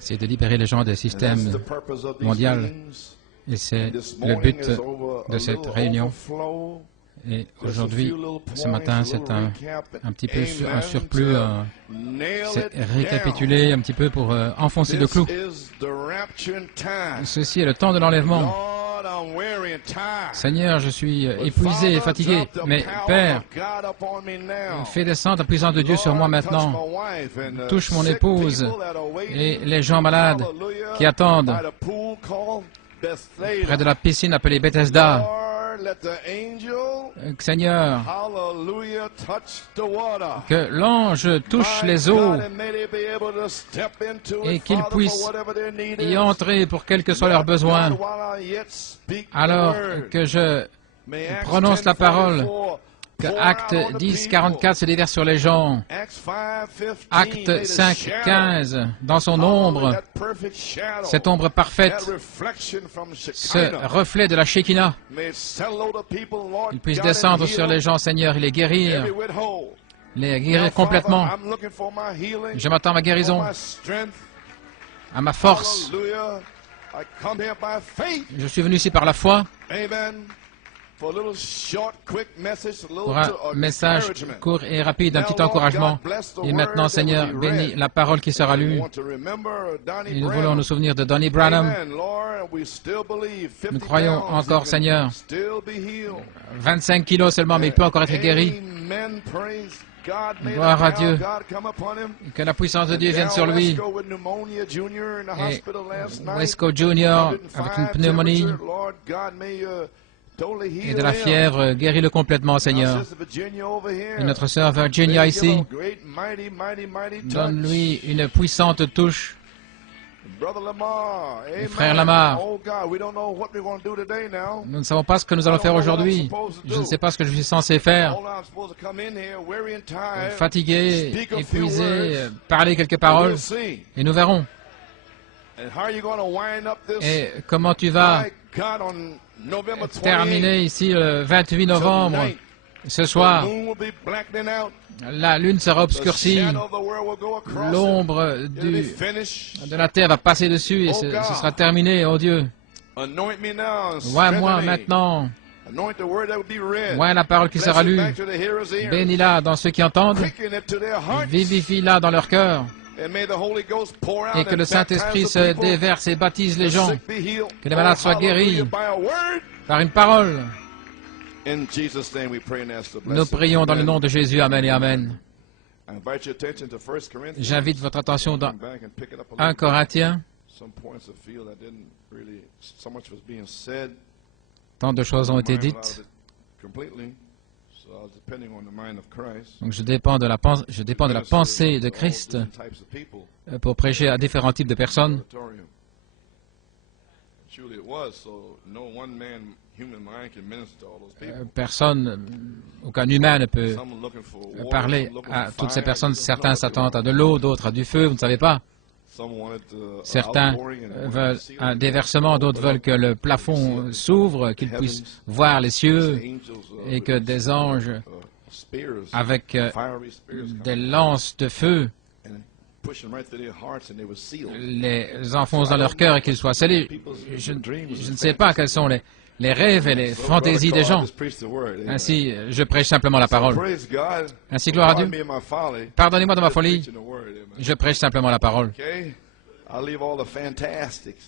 c'est de libérer les gens des systèmes mondiaux. Et c'est le but de cette réunion. Et aujourd'hui, ce matin, c'est un petit peu un surplus, c'est récapituler un petit peu pour enfoncer le clou. Ceci est le temps de l'enlèvement. Seigneur, je suis épuisé et fatigué, mais Père, fais descendre la puissance de Dieu sur moi maintenant. Touche mon épouse et les gens malades qui attendent près de la piscine appelée Bethesda. Seigneur, que l'ange touche les eaux et qu'il puisse y entrer pour quels que soient leurs besoins. Alors que je prononce la parole, que Acte 10, 44 se déverse sur les gens. Acte 5, 15, dans son ombre, cette ombre parfaite, ce reflet de la Shekinah, il puisse descendre sur les gens, Seigneur, et les guérir complètement. Je m'attends à ma guérison, à ma force. Je suis venu ici par la foi. Pour un message court et rapide, un petit encouragement. Et maintenant, Seigneur, bénis la parole qui sera lue. Et nous voulons nous souvenir de Donnie Branham. Nous croyons encore, Seigneur. 25 kilos seulement, mais il peut encore être guéri. Gloire à Dieu. Que la puissance de Dieu vienne sur lui. Et Wesco Junior, avec une pneumonie et de la fièvre, guéris-le complètement, Seigneur. Et notre sœur Virginia ici, donne-lui une puissante touche. Et frère Lamar, nous ne savons pas ce que nous allons faire aujourd'hui. Je ne sais pas ce que je suis censé faire. Fatigué, épuisé, parler quelques paroles, et nous verrons. Et comment tu vas terminer ici le 28 novembre, ce soir, la lune sera obscurcie, l'ombre de la terre va passer dessus et ce sera terminé, oh Dieu. Vois-moi maintenant, vois la parole qui sera lue, bénis-la dans ceux qui entendent, vivifie-la dans leur cœur. Et que le Saint-Esprit se déverse et baptise les gens, que les malades soient guéris par une parole. Nous prions dans le nom de Jésus. Amen et Amen. J'invite votre attention dans 1 Corinthiens. Tant de choses ont été dites. Donc je dépends de la pensée de Christ pour prêcher à différents types de personnes. Aucun humain ne peut parler à toutes ces personnes. Certains s'attendent à de l'eau, d'autres à du feu, vous ne savez pas. Certains veulent un déversement, d'autres veulent que le plafond s'ouvre, qu'ils puissent voir les cieux et que des anges avec des lances de feu les enfoncent dans leur cœur et qu'ils soient scellés. Je ne sais pas quels sont les rêves et les fantaisies des gens. Ainsi, je prêche simplement la parole. Ainsi, gloire à Dieu. Pardonnez-moi de ma folie. Je prêche simplement la parole.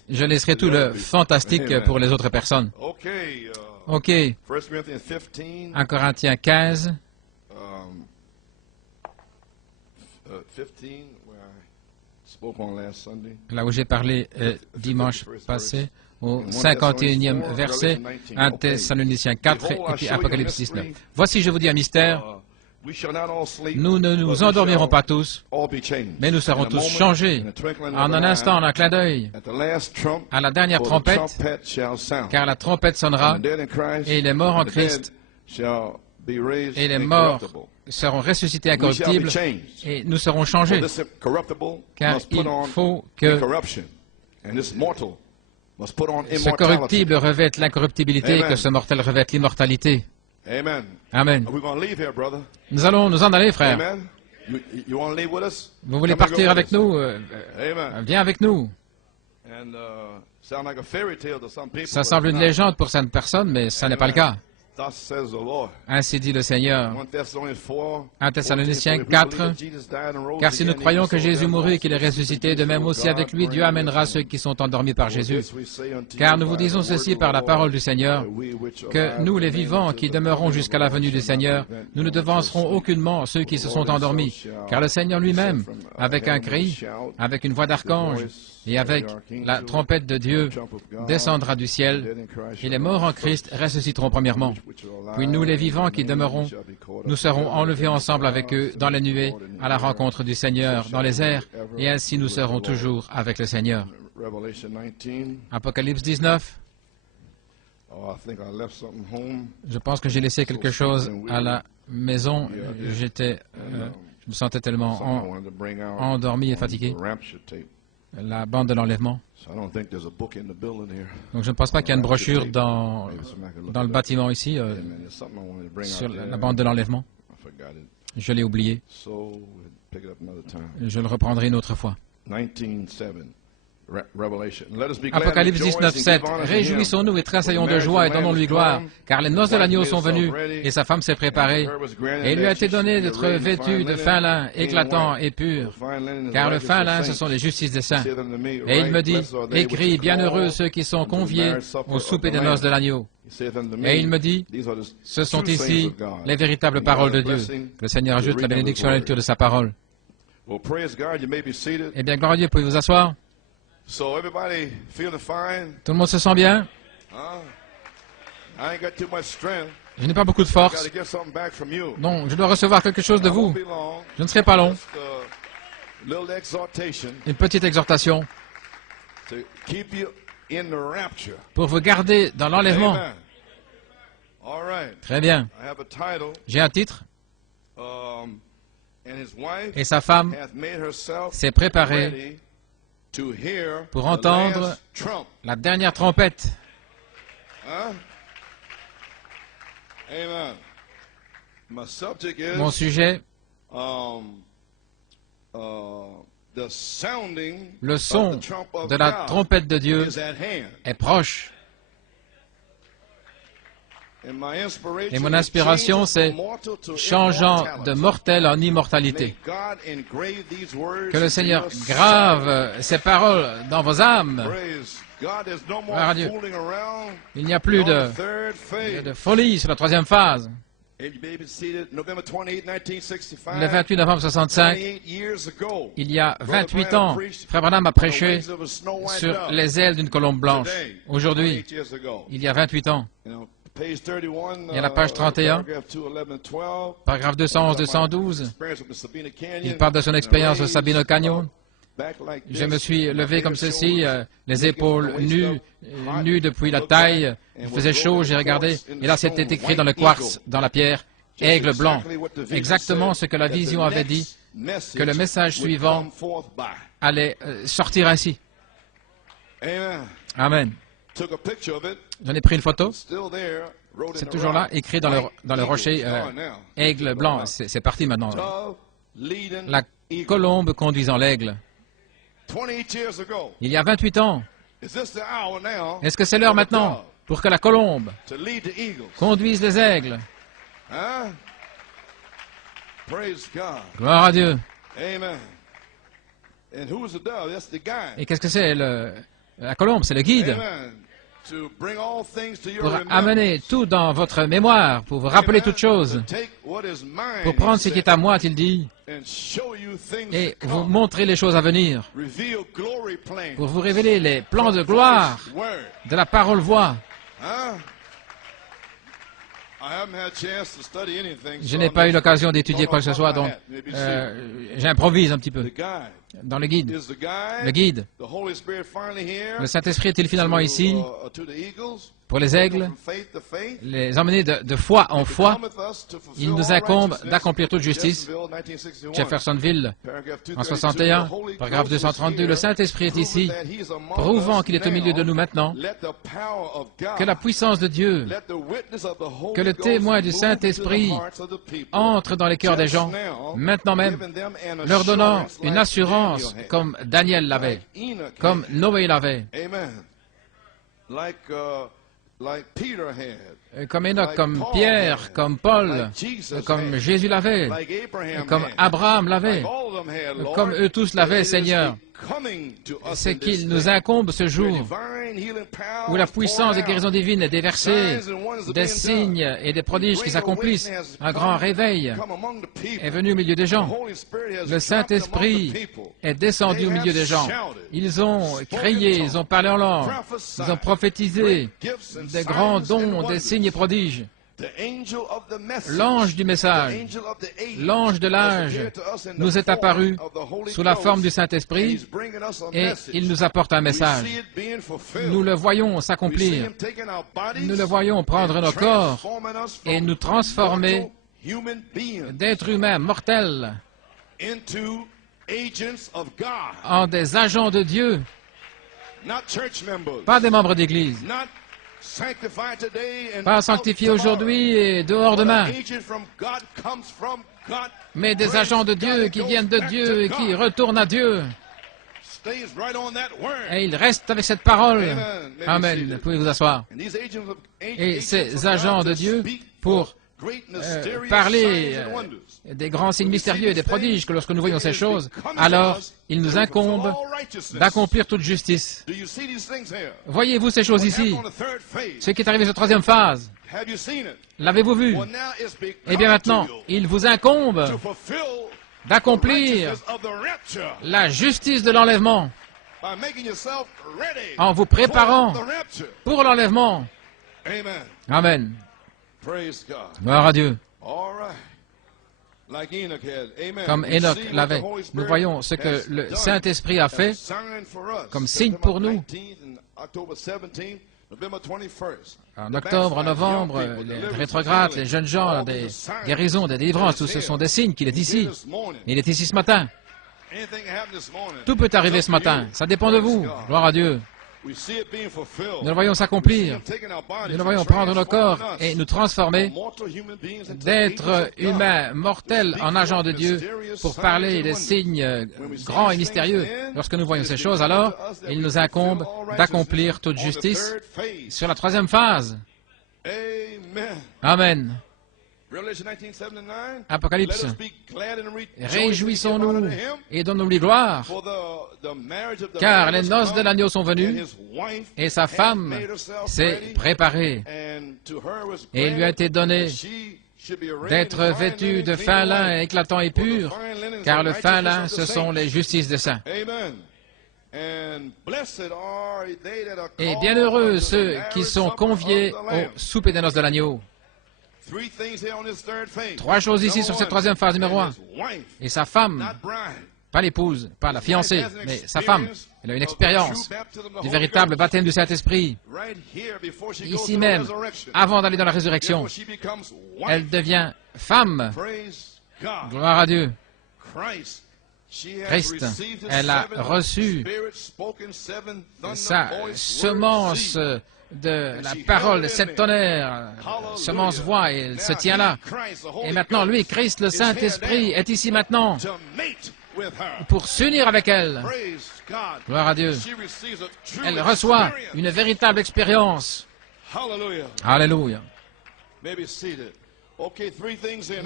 Je laisserai tout le fantastique pour les autres personnes. OK. 1 Corinthiens 15. Là où j'ai parlé dimanche passé, au 51e verset, 1 Thessaloniciens 4 et puis Apocalypse 19. Voici, je vous dis un mystère. Nous ne nous endormirons pas tous, mais nous serons tous changés en un instant, en un clin d'œil, à la dernière trompette, car la trompette sonnera et les morts en Christ et les morts seront ressuscités incorruptibles et nous serons changés, car il faut que ce corruptible revête l'incorruptibilité et que ce mortel revête l'immortalité. Amen. Nous allons nous en aller, frère. Vous voulez partir avec nous? Viens avec nous. Ça semble une légende pour certaines personnes, mais ça n'est pas le cas. Ainsi dit le Seigneur. 1 Thessaloniciens 4. Car si nous croyons que Jésus mourut et qu'il est ressuscité, de même aussi avec lui, Dieu amènera ceux qui sont endormis par Jésus. Car nous vous disons ceci par la parole du Seigneur, que nous, les vivants, qui demeurons jusqu'à la venue du Seigneur, nous ne devancerons aucunement ceux qui se sont endormis. Car le Seigneur lui-même, avec un cri, avec une voix d'archange, et avec la trompette de Dieu, descendra du ciel, et les morts en Christ ressusciteront premièrement. Puis nous, les vivants qui demeurons, nous serons enlevés ensemble avec eux dans les nuées, à la rencontre du Seigneur dans les airs, et ainsi nous serons toujours avec le Seigneur. Apocalypse 19. Je pense que j'ai laissé quelque chose à la maison. Je me sentais tellement endormi et fatigué. La bande de l'enlèvement. Donc je ne pense pas qu'il y a une brochure dans le bâtiment ici, sur la bande de l'enlèvement. Je l'ai oublié. Je le reprendrai une autre fois. Apocalypse 19, 7. Réjouissons-nous et tressaillons de joie et donnons-lui gloire, car les noces de l'agneau sont venues, et sa femme s'est préparée. Et il lui a été donné d'être vêtu de fin lin, éclatant et pur, car le fin lin, ce sont les justices des saints. Et il me dit, écris, bienheureux ceux qui sont conviés au souper des noces de l'agneau. Et il me dit, ce sont ici les véritables paroles de Dieu. Que le Seigneur ajoute la bénédiction à la lecture de sa parole. Eh bien, gloire à Dieu, pouvez vous asseoir? Tout le monde se sent bien? Je n'ai pas beaucoup de force. Donc, je dois recevoir quelque chose de vous. Je ne serai pas long. Une petite exhortation pour vous garder dans l'enlèvement. Très bien. J'ai un titre. Et sa femme s'est préparée pour entendre la dernière trompette. Mon sujet, le son de la trompette de Dieu est proche. Et mon inspiration, c'est changeant de mortel en immortalité. Que le Seigneur grave ces paroles dans vos âmes. Gloire à Dieu. Il n'y a plus de folie sur la troisième phase. Le 28 novembre 1965, il y a 28 ans, Frère Branham a prêché sur les ailes d'une colombe blanche. Aujourd'hui, il y a 28 ans. Et à la page 31, paragraphe 211-212, il parle de son expérience au Sabino Canyon. Je me suis levé comme ceci, les épaules nues depuis la taille. Il faisait chaud, j'ai regardé, et là c'était écrit dans le quartz, dans la pierre, aigle blanc. Exactement ce que la vision avait dit, que le message suivant allait sortir ainsi. Amen. J'en ai pris une photo. C'est toujours là, écrit dans le rocher, aigle blanc. C'est parti maintenant. La colombe conduisant l'aigle. Il y a 28 ans. Est-ce que c'est l'heure maintenant pour que la colombe conduise les aigles? Gloire à Dieu. Et qu'est-ce que c'est la colombe? C'est le guide. Pour amener tout dans votre mémoire, pour vous rappeler toutes choses, pour prendre ce qui est à moi, a-t-il dit, et vous montrer les choses à venir, pour vous révéler les plans de gloire de la parole voix. Je n'ai pas eu l'occasion d'étudier quoi que ce soit, donc j'improvise un petit peu. dans le guide. Le guide. Le Saint-Esprit est-il finalement ici pour les aigles, les emmener de foi en foi? Il nous incombe d'accomplir toute justice. Jeffersonville, en 61, paragraphe 232, le Saint-Esprit est ici, prouvant qu'il est au milieu de nous maintenant. Que la puissance de Dieu, que le témoin du Saint-Esprit entre dans les cœurs des gens, maintenant même, leur donnant une assurance comme Daniel l'avait, comme Noé l'avait, comme Enoch, comme Pierre, comme Paul, comme Jésus l'avait, comme Abraham l'avait, comme eux tous l'avaient, Seigneur. C'est qu'il nous incombe ce jour où la puissance des guérisons divines est déversée, des signes et des prodiges qui s'accomplissent. Un grand réveil est venu au milieu des gens. Le Saint-Esprit est descendu au milieu des gens. Ils ont crié, ils ont parlé en langue, ils ont prophétisé des grands dons, des signes et prodiges. L'ange du message, l'ange de l'âge, nous est apparu sous la forme du Saint-Esprit et il nous apporte un message. Nous le voyons s'accomplir. Nous le voyons prendre nos corps et nous transformer d'êtres humains mortels en des agents de Dieu, pas des membres d'Église. Pas sanctifiés aujourd'hui et dehors demain, mais des agents de Dieu qui viennent de Dieu et qui retournent à Dieu. Et ils restent avec cette parole. Amen. Vous pouvez vous asseoir. Et ces agents de Dieu pour parler des grands signes mystérieux et des prodiges, que lorsque nous voyons ces choses, alors il nous incombe d'accomplir toute justice. Voyez-vous ces choses ici? Ce qui est arrivé sur la troisième phase, l'avez-vous vu? Eh bien maintenant, il vous incombe d'accomplir la justice de l'enlèvement en vous préparant pour l'enlèvement. Amen. Gloire à Dieu. Comme Enoch l'avait. Nous voyons ce que le Saint-Esprit a fait comme signe pour nous. En octobre, en novembre, les rétrogrades, les jeunes gens, des guérisons, des délivrances, tout ce sont des signes qu'il est ici. Il est ici ce matin. Tout peut arriver ce matin. Ça dépend de vous. Gloire à Dieu. Nous le voyons s'accomplir. Nous le voyons prendre nos corps et nous transformer d'êtres humains mortels en agents de Dieu pour parler des signes grands et mystérieux. Lorsque nous voyons ces choses, alors, il nous incombe d'accomplir toute justice sur la troisième phase. Amen. Apocalypse. Réjouissons-nous et donnons-lui gloire, car les noces de l'agneau sont venues et sa femme s'est préparée. Et il lui a été donné d'être vêtue de fin lin éclatant et pur, car le fin lin, ce sont les justices des saints. Et bienheureux ceux qui sont conviés au souper des noces de l'agneau. Trois choses ici sur cette troisième phase numéro 1. Et sa femme, pas l'épouse, pas la fiancée, mais sa femme, elle a une expérience du véritable baptême du Saint-Esprit. Ici même, avant d'aller dans la résurrection, elle devient femme. Gloire à Dieu. Christ, elle a reçu sa semence de la parole de cette tonnerre, semence voix, et elle se tient là. Et maintenant, lui, Christ, le Saint-Esprit, est ici maintenant pour s'unir avec elle. Gloire à Dieu. Elle reçoit une véritable expérience. Alléluia.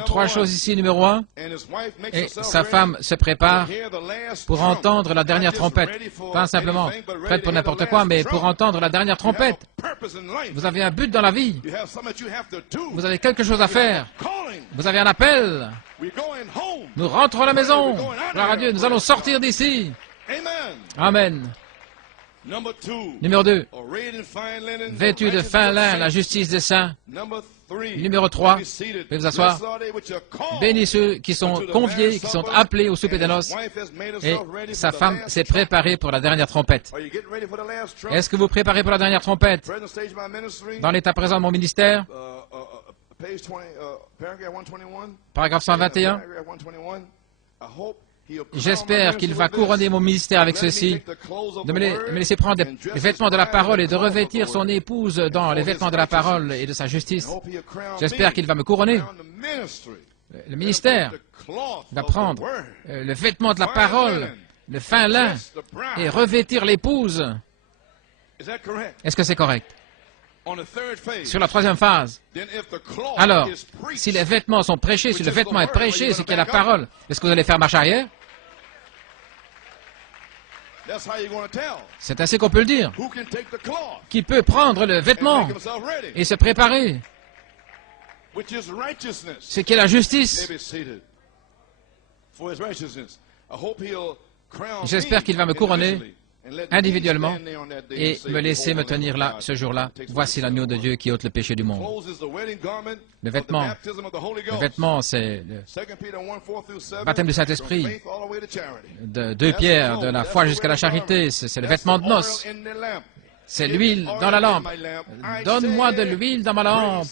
Trois choses ici, numéro 1. Et sa femme se prépare pour entendre la dernière trompette. Pas simplement prête pour n'importe quoi, mais pour entendre la dernière trompette. Vous avez un but dans la vie. Vous avez quelque chose à faire. Vous avez un appel. Nous rentrons à la maison. Gloire à Dieu, nous allons sortir d'ici. Amen. Numéro 2. Vêtu de fin lin, la justice des saints. Numéro 3, veuillez vous asseoir. Bénis ceux qui sont conviés, qui sont appelés au souper de noces. Et sa femme s'est préparée pour la dernière trompette. Est-ce que vous préparez pour la dernière trompette? Dans l'état présent de mon ministère, paragraphe 121, j'espère qu'il va couronner mon ministère avec ceci, de me laisser prendre les vêtements de la parole et de revêtir son épouse dans les vêtements de la parole et de sa justice. J'espère qu'il va me couronner. Le ministère va prendre le vêtement de la parole, le fin lin, et revêtir l'épouse. Est-ce que c'est correct? Sur la troisième phase, alors, si les vêtements sont prêchés, si le vêtement est prêché, c'est qu'il y a la parole, est-ce que vous allez faire marche arrière? C'est ainsi qu'on peut le dire. Qui peut prendre le vêtement et se préparer? C'est qu'il y a la justice. J'espère qu'il va me couronner individuellement et me laisser me tenir là ce jour-là. Voici l'agneau de Dieu qui ôte le péché du monde. Le vêtement, c'est le baptême du Saint-Esprit, de 2 Pierre, de la foi jusqu'à la charité. C'est le vêtement de noces. C'est l'huile dans la lampe. Donne-moi de l'huile dans ma lampe.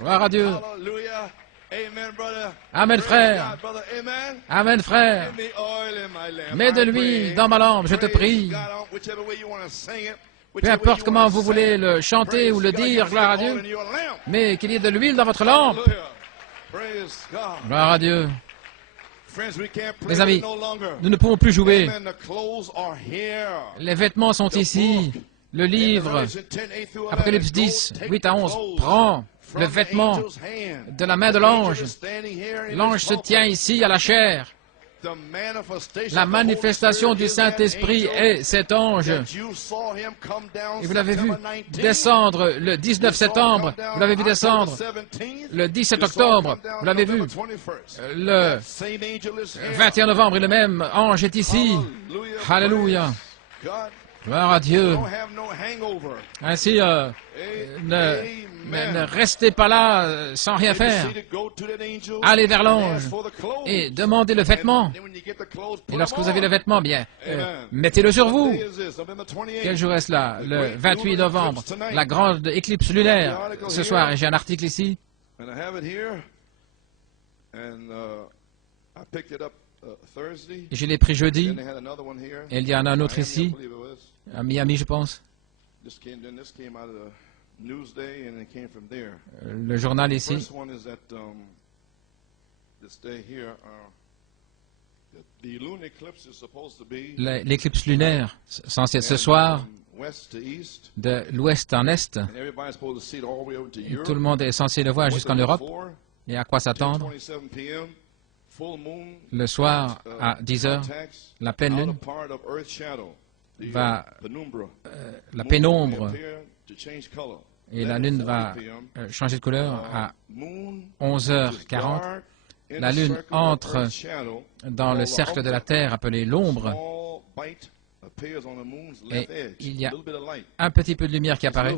Gloire à Dieu. Amen, frère. Amen, frère. Mets de l'huile dans ma lampe, je te prie. Peu importe comment vous voulez le chanter ou le dire, gloire à Dieu, mais qu'il y ait de l'huile dans votre lampe. Gloire à Dieu. Mes amis, nous ne pouvons plus jouer. Les vêtements sont ici. Le livre, Apocalypse 10, 8 à 11, prend le vêtement de la main de l'ange. L'ange se tient ici à la chair. La manifestation du Saint-Esprit est cet ange. Et vous l'avez vu descendre le 19 septembre, vous l'avez vu descendre le 17 octobre, vous l'avez vu le 21 novembre, et le même ange est ici. Alléluia. Gloire à Dieu. Ainsi, ne restez pas là sans rien faire. Allez vers l'ange et demandez le vêtement. Et lorsque vous avez le vêtement, bien, mettez-le sur vous. Quel jour est-ce là? Le 28 novembre, la grande éclipse lunaire. Ce soir, et j'ai un article ici. Je l'ai pris jeudi. Et il y en a un autre ici, à Miami, je pense. Le journal ici. L'éclipse lunaire, censée être ce soir, de l'ouest en est. Et tout le monde est censé le voir jusqu'en Europe. Et à quoi s'attendre? Le soir, à 10 heures, la pleine lune va, la pénombre, et la lune va changer de couleur à 11h40. La lune entre dans le cercle de la Terre appelé l'ombre, et il y a un petit peu de lumière qui apparaît,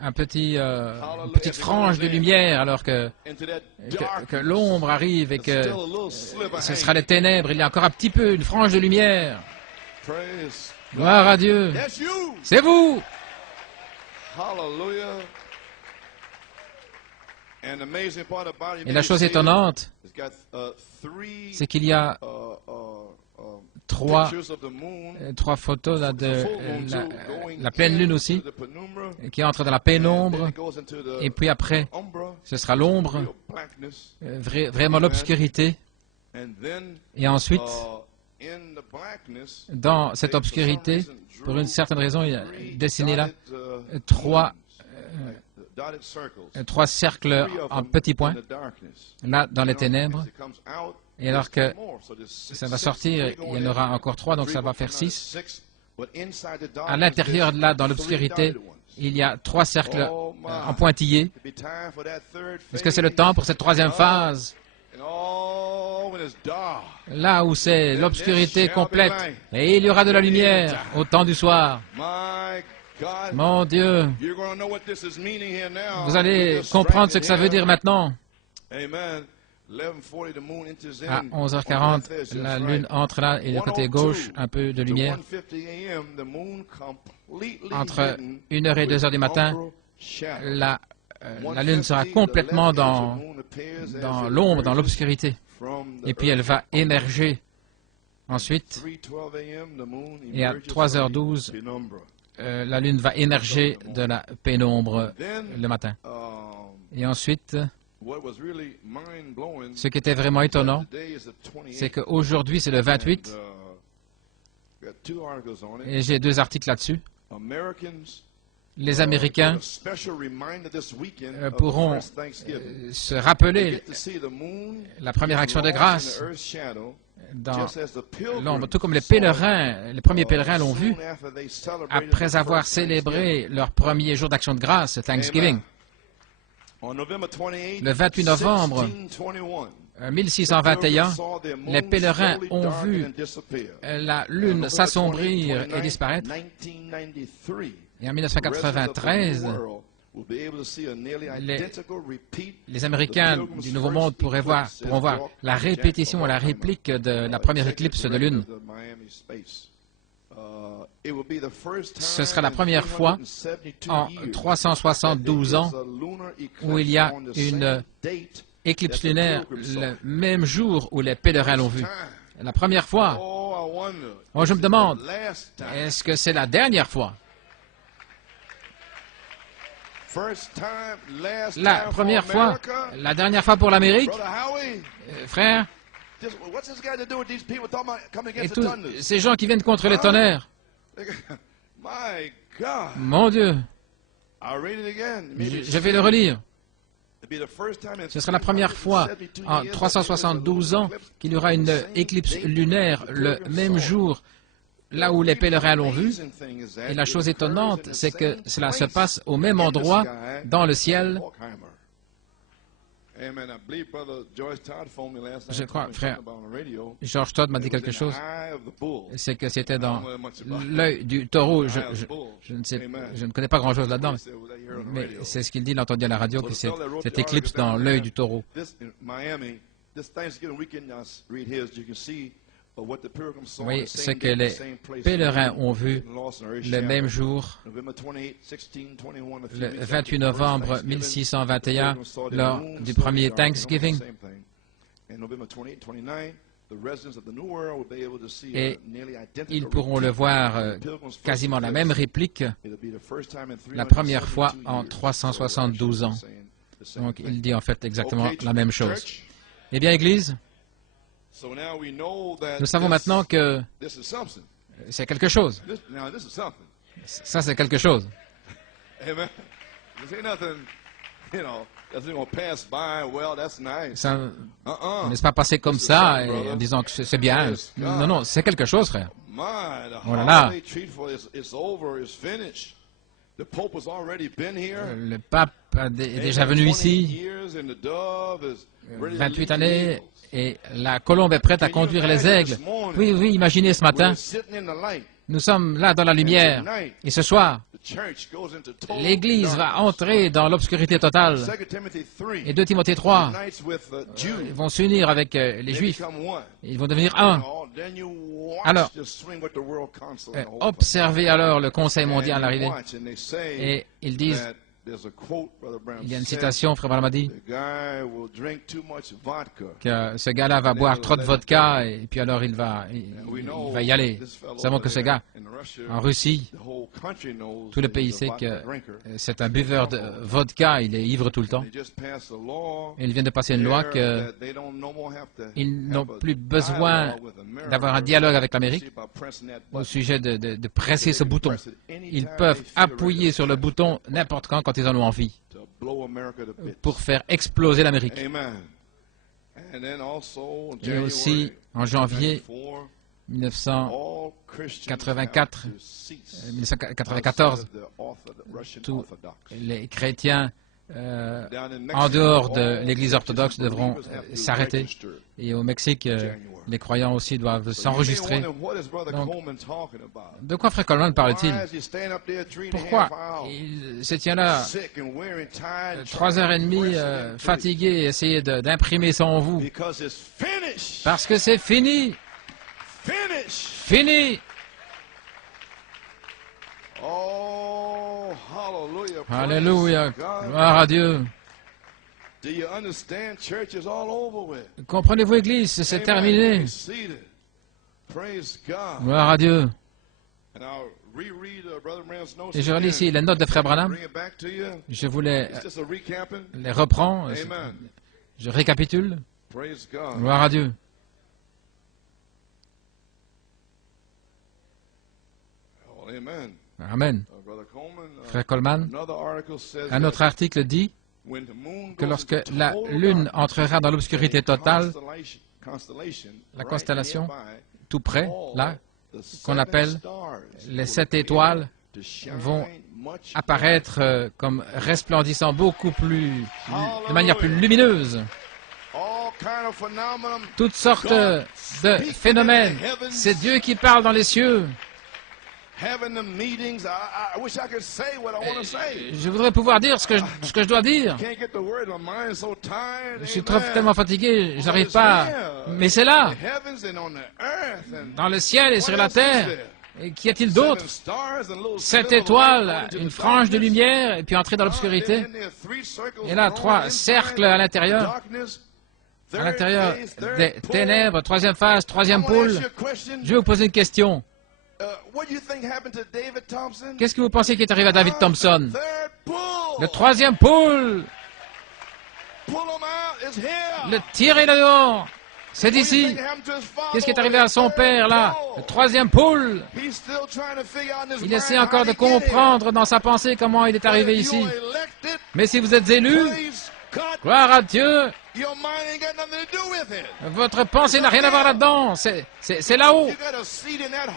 une petite frange de lumière, alors que l'ombre arrive et que ce sera les ténèbres. Il y a encore un petit peu, une frange de lumière. Gloire à Dieu. C'est vous. Et la chose étonnante, c'est qu'il y a trois photos là, de la pleine lune aussi, qui entre dans la pénombre, et puis après, ce sera l'ombre, vraiment l'obscurité, et ensuite, dans cette obscurité, pour une certaine raison, il y a dessiné là trois cercles en petits points, là dans les ténèbres, et alors que ça va sortir, il y en aura encore 3, donc ça va faire 6. À l'intérieur, là, dans l'obscurité, il y a 3 cercles en pointillés. Est-ce que c'est le temps pour cette troisième phase? Là où c'est l'obscurité complète, et il y aura de la lumière au temps du soir. Mon Dieu, vous allez comprendre ce que ça veut dire maintenant. À 11h40, la lune entre là et le côté gauche, un peu de lumière. Entre 1h et 2h du matin, la lune sera complètement dans l'ombre, dans l'obscurité. Et puis elle va émerger ensuite. Et à 3h12, la lune va émerger de la pénombre le matin. Et ensuite, ce qui était vraiment étonnant, c'est qu'aujourd'hui, c'est le 28, et j'ai 2 articles là-dessus. Les Américains pourront se rappeler la première action de grâce dans l'ombre, tout comme les premiers pèlerins l'ont vu après avoir célébré leur premier jour d'action de grâce, Thanksgiving. Le 28 novembre 1621, les pèlerins ont vu la lune s'assombrir et disparaître. Et en 1993, les Américains du Nouveau Monde pourront voir la répétition, la réplique de la première éclipse de lune. Ce sera la première fois en 372 ans où il y a une éclipse lunaire le même jour où les pèlerins l'ont vue. La première fois. Oh, je me demande, est-ce que c'est la dernière fois? La première fois, la dernière fois pour l'Amérique, frère, et tous ces gens qui viennent contre les tonnerres. Mon Dieu, je vais le relire. Ce sera la première fois en 372 ans qu'il y aura une éclipse lunaire le même jour là où les pèlerins l'ont vu. Et la chose étonnante, c'est que cela se passe au même endroit dans le ciel. Je crois, frère, George Todd m'a dit quelque chose, c'est que c'était dans l'œil du taureau. Je ne connais pas grand-chose là-dedans, mais c'est ce qu'il dit, il a entendu à la radio, que c'est cette éclipse dans l'œil du taureau. Vous voyez, ce que les pèlerins ont vu le même jour, le 28 novembre 1621, lors du premier Thanksgiving. Et ils pourront le voir quasiment la même réplique la première fois en 372 ans. Donc, il dit en fait exactement la même chose. Eh bien, Église, nous savons maintenant que c'est quelque chose. Ça, c'est quelque chose. Ça ne laisse pas passer comme ça en disant que c'est bien. Non, non, c'est quelque chose, frère. Oh là là. Le pape est déjà venu ici, 28 années, et la colombe est prête à conduire les aigles. Oui, oui, imaginez ce matin, nous sommes là dans la lumière, et ce soir, l'Église va entrer dans l'obscurité totale. Et 2 Timothée 3, ils vont s'unir avec les Juifs, ils vont devenir un. Alors, observez alors le Conseil mondial arriver, et ils disent, il y a une citation, Frère Branham a dit, que ce gars-là va boire trop de vodka, et puis alors il va y aller. Nous savons que ce gars, en Russie, tout le pays sait que c'est un buveur de vodka, il est ivre tout le temps. Et il vient de passer une loi qu'ils n'ont plus besoin d'avoir un dialogue avec l'Amérique au sujet de presser ce bouton. Ils peuvent appuyer sur le bouton n'importe quand ils en ont envie pour faire exploser l'Amérique. Et aussi, en janvier 1994, tous les chrétiens en dehors de l'Église orthodoxe devront s'arrêter. Et au Mexique, les croyants aussi doivent s'enregistrer. Donc, de quoi Frère Coleman parle-t-il? Pourquoi il se tient là 3h30 fatigué et essayer d'imprimer ça en vous? Parce que c'est fini. Fini. Alléluia. Gloire à Dieu. Comprenez-vous, Église, c'est terminé. Gloire à Dieu. Et je relis ici les notes de Frère Branham. Je vous les reprends. Je récapitule. Gloire à Dieu. Amen. Frère Coleman, un autre article dit que lorsque la Lune entrera dans l'obscurité totale, la constellation tout près, là, qu'on appelle les 7 étoiles, vont apparaître comme resplendissant de manière plus lumineuse. Toutes sortes de phénomènes. C'est Dieu qui parle dans les cieux. Je voudrais pouvoir dire ce que je dois dire. Je suis tellement fatigué, je n'arrive pas. Mais c'est là, dans le ciel et sur la terre. Et qu'y a-t-il d'autre? 7 étoiles, une frange de lumière, et puis entrer dans l'obscurité. Et là, 3 cercles à l'intérieur. À l'intérieur des ténèbres, 3e phase, 3e pôle. Je vais vous poser une question. Qu'est-ce que vous pensez qui est arrivé à David Thompson? Le 3e pôle. Le tirer là-dehors. C'est d'ici. Qu'est-ce qui est arrivé à son père, là? Le 3e pôle. Il essaie encore de comprendre dans sa pensée comment il est arrivé ici. Mais si vous êtes élu, gloire à Dieu, votre pensée n'a rien à voir là-dedans. C'est là-haut.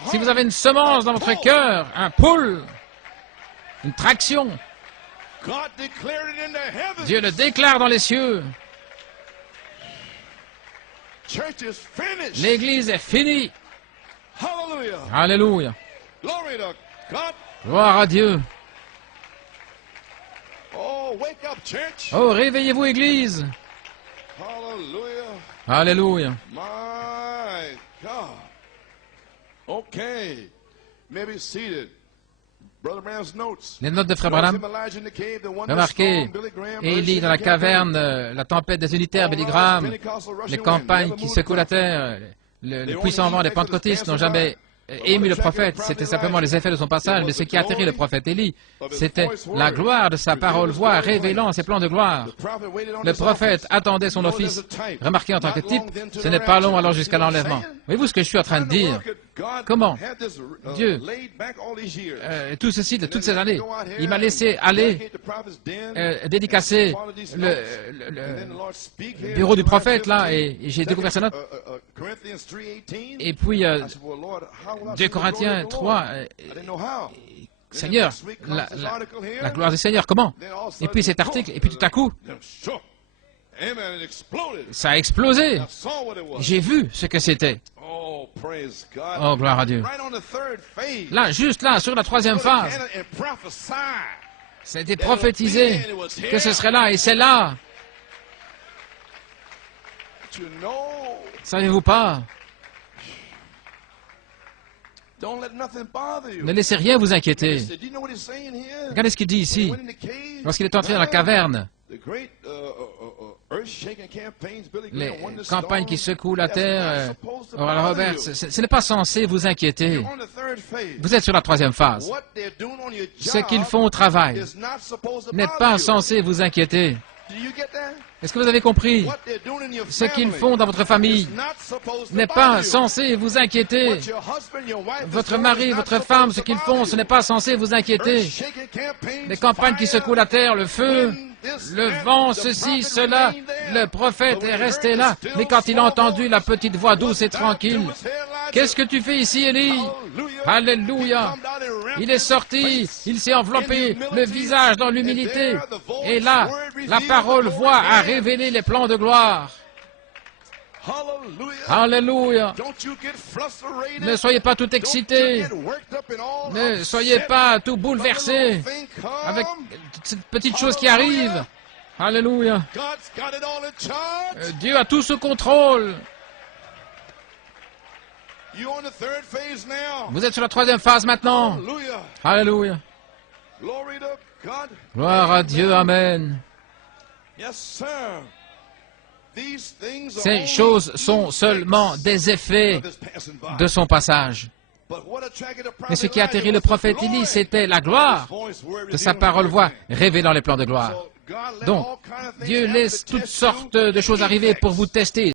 Si vous avez une semence dans votre cœur, un pôle, une traction, Dieu le déclare dans les cieux. L'Église est finie. Alléluia. Gloire à Dieu. Oh, réveillez-vous, Église. Alléluia. Les notes de Frère Branham. Remarquez, Élie dans la caverne, la tempête des unitaires, Billy Graham, les campagnes qui secouent la terre, le puissant vent des pentecôtistes n'ont jamais ému le prophète. C'était simplement les effets de son passage, mais ce qui a atterri le prophète Élie, c'était la gloire de sa parole, voix révélant ses plans de gloire. Le prophète attendait son office. Remarquez, en tant que type, ce n'est pas long alors jusqu'à l'enlèvement. Voyez-vous ce que je suis en train de dire? Comment Dieu, tout ceci de toutes ces années, il m'a laissé aller dédicacer le bureau du prophète, là, et j'ai découvert sa note. Et puis, 2 Corinthiens 3, Seigneur, la gloire du Seigneur, comment? Et puis cet article, et puis tout à coup, ça a explosé. J'ai vu ce que c'était. Oh, gloire à Dieu. Là, juste là, sur la 3e phase, c'était prophétisé que ce serait là, et c'est là. Savez-vous pas? Ne laissez rien vous inquiéter. Regardez ce qu'il dit ici. Lorsqu'il est entré dans la caverne, les campagnes qui secouent la terre, Oral Roberts, ce n'est pas censé vous inquiéter. Vous êtes sur la 3e phase. Ce qu'ils font au travail n'est pas censé vous inquiéter. Est-ce que vous avez compris? Ce qu'ils font dans votre famille n'est pas censé vous inquiéter. Votre mari, votre femme, ce qu'ils font, ce n'est pas censé vous inquiéter. Les campagnes qui secouent la terre, le feu, le vent, ceci, cela, le prophète est resté là. Mais quand il a entendu la petite voix douce et tranquille, qu'est-ce que tu fais ici, Élie? Alléluia! Il est sorti, il s'est enveloppé le visage dans l'humilité. Et là, La parole voix a révélé les plans de gloire. Alléluia. Ne soyez pas tout excités. Ne soyez pas tout bouleversés avec cette petite chose qui arrive. Alléluia. Dieu a tout sous contrôle. Vous êtes sur la troisième phase maintenant. Alléluia. Gloire à Dieu. Amen. Ces choses sont seulement des effets de son passage. Mais ce qui a atterri le prophète Élie, c'était la gloire de sa parole voix révélant les plans de gloire. Donc, Dieu laisse toutes sortes de choses arriver pour vous tester.